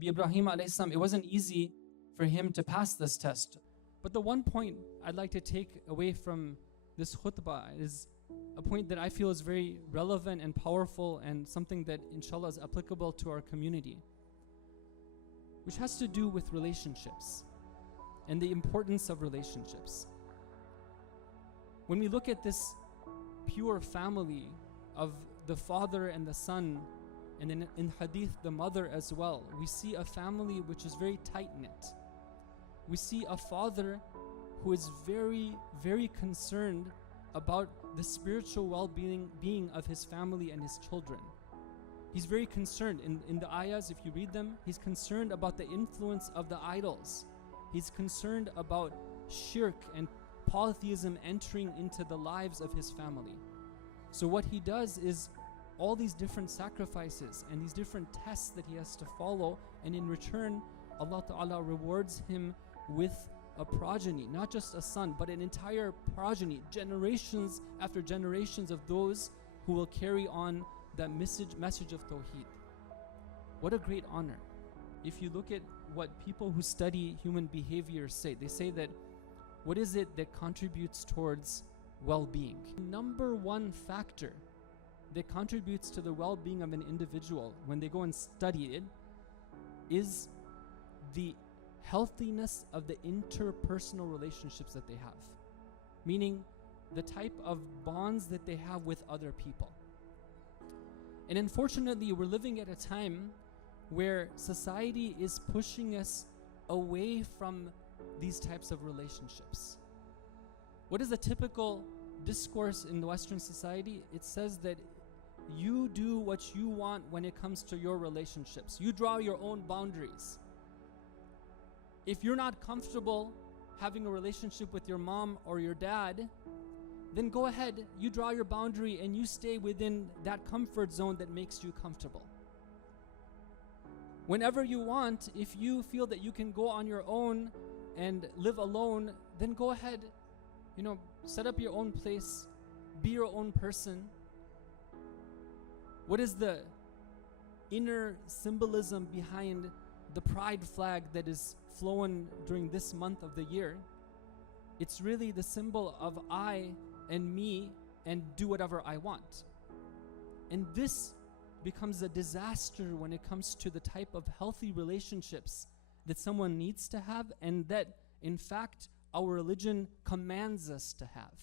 Nabi Ibrahim alayhi salam, it wasn't easy for him to pass this test. But the one point I'd like to take away from this khutbah is a point that I feel is very relevant and powerful, and something that inshallah is applicable to our community, which has to do with relationships and the importance of relationships. When we look at this pure family of the father and the son, and in hadith the mother as well, we see a family which is very tight-knit. We see a father who is very, very concerned about the spiritual well-being of his family and his children. He's very concerned. In the ayahs, if you read them, he's concerned about the influence of the idols. He's concerned about shirk and polytheism entering into the lives of his family. So what he does is all these different sacrifices and these different tests that he has to follow, and in return Allah Ta'ala rewards him with a progeny, not just a son, but an entire progeny, generations after generations of those who will carry on that message of Tawheed. What a great honor. If you look at what people who study human behavior say, they say that what is it that contributes towards well-being? Number one factor that contributes to the well-being of an individual when they go and study it is the healthiness of the interpersonal relationships that they have, meaning the type of bonds that they have with other people. And unfortunately, we're living at a time where society is pushing us away from these types of relationships. What is the typical discourse in the Western society? It says that you do what you want when it comes to your relationships. You draw your own boundaries. If you're not comfortable having a relationship with your mom or your dad, then go ahead, you draw your boundary and you stay within that comfort zone that makes you comfortable. Whenever you want, if you feel that you can go on your own and live alone, then go ahead, set up your own place, be your own person. What is the inner symbolism behind the pride flag that is flown during this month of the year? It's really the symbol of I and me and do whatever I want. And this becomes a disaster when it comes to the type of healthy relationships that someone needs to have, and that in fact our religion commands us to have.